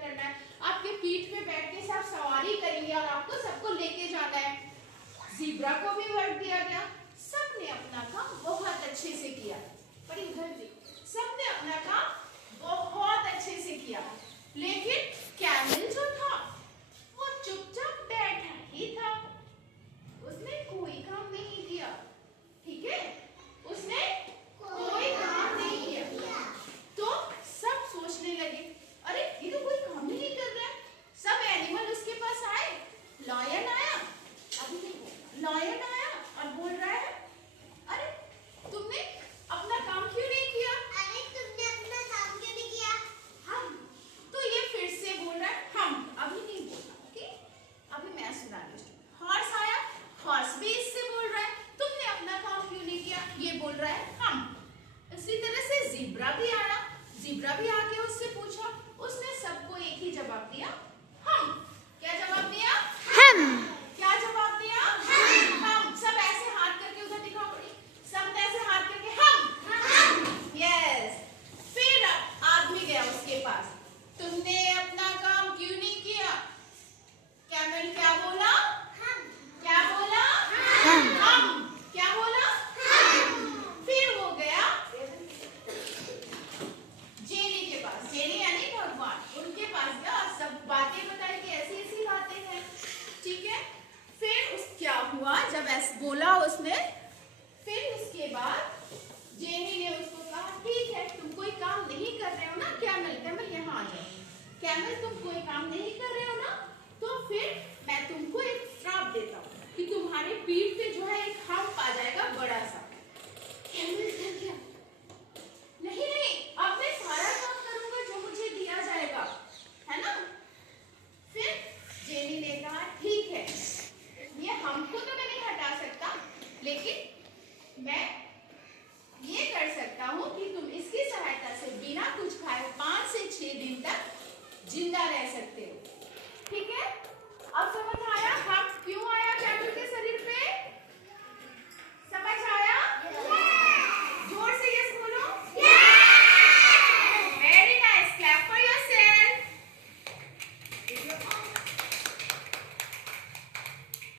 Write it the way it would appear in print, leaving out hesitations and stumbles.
करना है, आपके पीठ पे बैठ के सब सवारी करेंगे और आपको सबको लेके जाना है। ज़ीब्रा को भी वर्क दिया गया, सबने अपना काम बहुत अच्छे से किया। पर इधर देखो, सबने अपना काम बहुत अच्छे से किया, लेकिन कैमल जो था वो चुपचाप बैठा ही था, उसने कोई काम नहीं किया। ठीक है, उसने कोई काम नहीं किया। तो सब सोचने लगे, अरे ये तो कोई काम नहीं कर रहा है। सब एनिमल उसके पास आए, लॉयन आया, अभी देखो लॉयन आया और बोल रहा है, अरे तुमने अपना काम क्यों नहीं किया? अरे तुमने अपना काम क्यों नहीं किया? हम। तो ये फिर से बोल रहा है हम, अभी नहीं बोलना, ओके? अभी मैं सुना रही हूँ। हॉर्स आया, हॉर्स भी इससे बोल रहा है तुमने अपना काम क्यों नहीं किया? ये बोल रहा है हम। इसी तरह से ज़ीब्रा भी आया, ज़ीब्रा भी आके उससे पूछा, उसने सबको एक ही जवाब दिया, हम। क्या जवाब दिया? हम। क्या जवाब दिया? हम। सब ऐसे हाथ करके उधर दिखाओ, सब ऐसे हाथ करके हम। यस। फिर आदमी गया उसके पास, तुमने अपना काम क्यों नहीं किया? कैमल क्या बोला? क्या बोला? हम। क्या बोला? फिर वो गया जेनी के पास, जेनी यानी भगवान, उनके पास गया और सब बातें बताई कि ऐसी ऐसी बातें हैं। ठीक है, फिर उस क्या हुआ जब ऐसे बोला उसने, फिर उसके बाद जेनी ने उसको कहा, ठीक है तुम कोई काम नहीं कर रहे हो ना कैमल, कैमल यहाँ आ जाओ, कैमल तुम कोई काम नहीं कर रहे हो ना, तो फिर मैं तुमको एक श्राप देता हूँ कि तुम्हारे पीठ पे जो है एक हम्प आ जाएगा बड़ा सा। कैमल डर गया, नहीं नहीं अब मैं सारा काम करूंगा जो मुझे दिया जाएगा, है ना? फिर जेनी ने कहा ठीक है, ये हमको तो मैं नहीं हटा सकता, लेकिन मैं ये कर सकता हूँ कि तुम इसकी सहायता से बिना कुछ खाए 5 से 6 दिन तक जिंदा रह सकते हो। ठीक है, अब